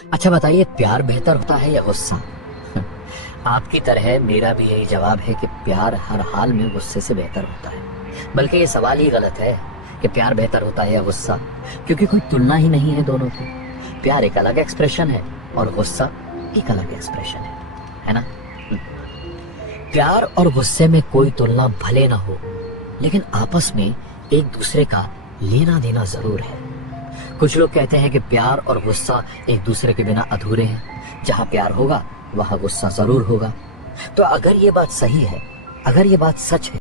अच्छा बताइए, प्यार बेहतर होता है या गुस्सा? आपकी तरह मेरा भी यही जवाब है कि प्यार हर हाल में गुस्से से बेहतर होता है। बल्कि ये सवाल ही गलत है कि प्यार बेहतर होता है या गुस्सा, क्योंकि कोई तुलना ही नहीं है दोनों की। प्यार एक अलग एक्सप्रेशन है और गुस्सा एक अलग एक्सप्रेशन है ना? प्यार और गुस्से में कोई तुलना भले ना हो, लेकिन आपस में एक दूसरे का लेना देना जरूर है। कुछ लोग कहते हैं कि प्यार और गुस्सा एक दूसरे के बिना अधूरे हैं। जहां प्यार होगा वहां गुस्सा जरूर होगा। तो अगर ये बात सही है, अगर ये बात सच है,